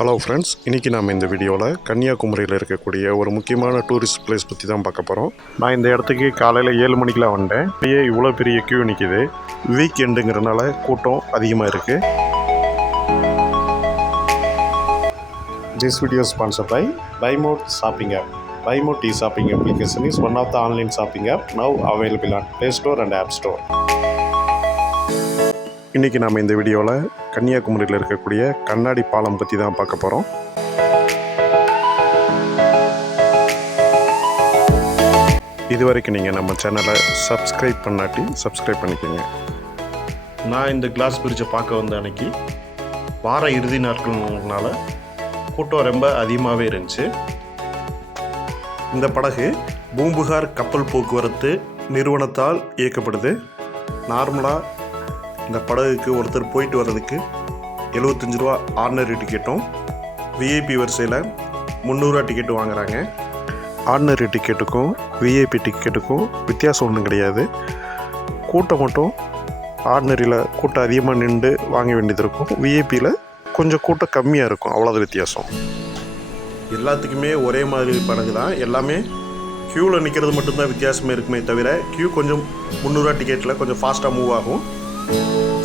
Hello friends, இன்றைக்கி நாம் இந்த வீடியோவில் கன்னியாகுமரியில் இருக்கக்கூடிய ஒரு முக்கியமான டூரிஸ்ட் பிளேஸ் பற்றி தான் பார்க்க போகிறோம். நான் இந்த இடத்துக்கு காலையில் 7 மணிக்கெலாம் வந்தேன். இப்பயே இவ்வளோ பெரிய கியூ நிற்கிது. வீக் எண்டுங்கிறனால கூட்டம் அதிகமாக இருக்குது. This video sponsored by Bymot shopping app. Bymot e-shopping application is one of the online shopping app now available on Play Store and App Store. இன்றைக்கி நாம் இந்த வீடியோவில் கன்னியாகுமரியில் இருக்கக்கூடிய கண்ணாடி பாலம் பற்றி தான் பார்க்க போகிறோம். இது வரைக்கும் நீங்கள் நம்ம சேனலை சப்ஸ்கிரைப் பண்ணாட்டி சப்ஸ்கிரைப் பண்ணிக்கோங்க. நான் இந்த கிளாஸ் பிரிட்ஜை பார்க்க வந்த அன்னைக்கு வார இறுதி நாட்கள்னால கூட்டம் ரொம்ப அதிகமாகவே இருந்துச்சு. இந்த படகு பூம்புகார் கப்பல் போக்குவரத்து நிறுவனத்தால் இயக்கப்படுது. நார்மலாக இந்த படகுக்கு ஒருத்தர் போயிட்டு வர்றதுக்கு 75 ரூபா ஆர்டினரி டிக்கெட்டும், விஐபி வரிசையில் 300 ரூபா டிக்கெட்டு வாங்குகிறாங்க. ஆர்டினரி டிக்கெட்டுக்கும் விஐபி டிக்கெட்டுக்கும் வித்தியாசம் ஒன்றும் கிடையாது. கூட்டம் மட்டும் ஆர்டினரியில் கூட்டம் அதிகமாக நின்று வாங்க வேண்டியது இருக்கும், விஐபியில் கொஞ்சம் கூட்டம் கம்மியாக இருக்கும், அவ்வளோது வித்தியாசம். எல்லாத்துக்குமே ஒரே மாதிரி படகு தான். எல்லாமே க்யூவில் நிற்கிறது மட்டும்தான் வித்தியாசமே இருக்குமே தவிர, க்யூ கொஞ்சம் 300 ரூபா டிக்கெட்டில் கொஞ்சம் ஃபாஸ்ட்டாக மூவ் ஆகும்,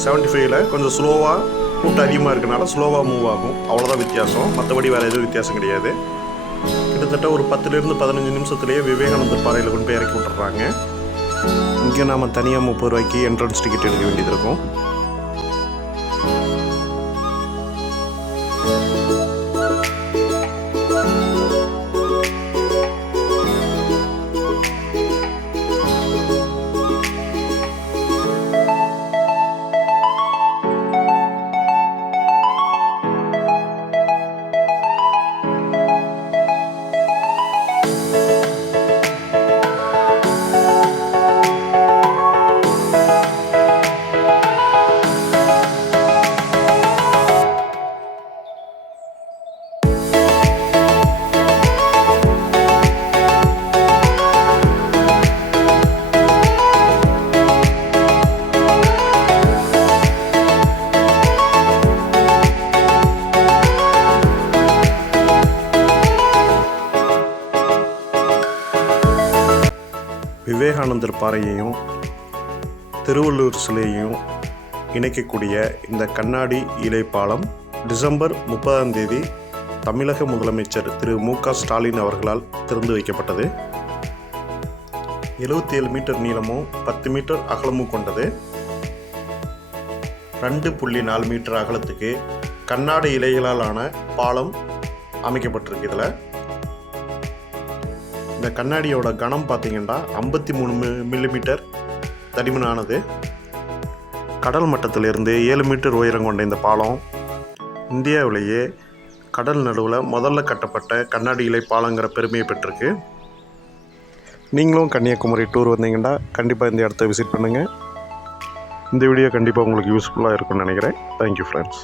75ல் கொஞ்சம் ஸ்லோவாக கூட்டம் அதிகமாக இருக்கனால ஸ்லோவாக மூவ் ஆகும், அவ்வளோதான் வித்தியாசம். மற்றபடி வேறு எதுவும் வித்தியாசம் கிடையாது. கிட்டத்தட்ட ஒரு 10லேருந்து 15 நிமிஷத்துலேயே விவேகானந்தர் பாறையில் கொண்டு போய் இறக்கி விட்டுறாங்க. இங்கே நாம் தனியாக 30 ரூபாய்க்கு என்ட்ரன்ஸ் டிக்கெட் எடுக்க வேண்டியது இருக்கும். விவேகானந்தர் பாறையையும் திருவள்ளுவர் சிலையையும் இணைக்கக்கூடிய இந்த கண்ணாடி இலை பாலம் டிசம்பர் 30ஆம் தேதி தமிழக முதலமைச்சர் திரு மு.க. ஸ்டாலின் அவர்களால் திறந்து வைக்கப்பட்டது. 77 மீட்டர் நீளமும் 10 மீட்டர் அகலமும் கொண்டது. 2.4 மீட்டர் அகலத்துக்கு கண்ணாடி இலைகளாலான பாலம் அமைக்கப்பட்டிருக்கு. இதில் இந்த கண்ணாடியோட கனம் பார்த்தீங்கன்னா 53 மில்லிமீட்டர் தடிமனானது. கடல் மட்டத்திலிருந்து 7 மீட்டர் உயரம் கொண்ட இந்த பாலம் இந்தியாவிலேயே கடல் நடுவில் முதல்ல கட்டப்பட்ட கண்ணாடி இலை பாலங்கிற பெருமையை பெற்றிருக்கு. நீங்களும் கன்னியாகுமரி டூர் வந்தீங்கன்னா கண்டிப்பாக இந்த இடத்த விசிட் பண்ணுங்கள். இந்த வீடியோ கண்டிப்பாக உங்களுக்கு யூஸ்ஃபுல்லாக இருக்கும்னு நினைக்கிறேன். Thank you friends.